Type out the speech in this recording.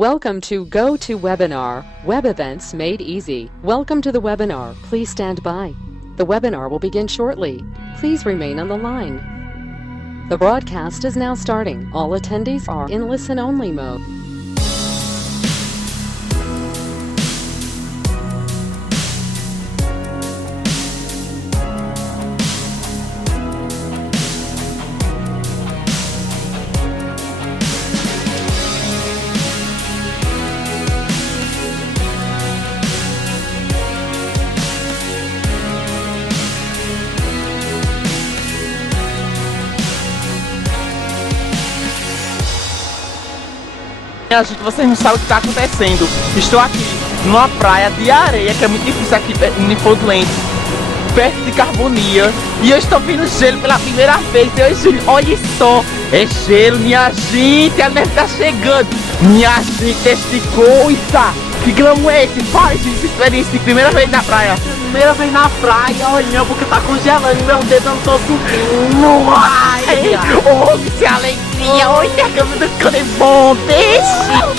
Welcome to GoToWebinar, Web Events Made Easy. Welcome to the webinar. Please stand by. The webinar will begin shortly. Please remain on the line. The broadcast is now starting. All attendees are in listen-only mode. Minha gente, vocês não sabem o que está acontecendo. Estou aqui numa praia de areia, que é muito difícil aqui em Fondulente, perto de Carbonia, e eu estou vendo gelo pela primeira vez. Olha só, é gelo, minha gente, a neve está chegando. Minha gente, esse coisa, que glamour é esse? Faz essa experiência de primeira vez na praia. Primeira vez na praia, olha, porque tá congelando, meu dedo eu não tô sentindo. Ai, Oh, que alegria! Olha, a cama do cano é bom, deixa!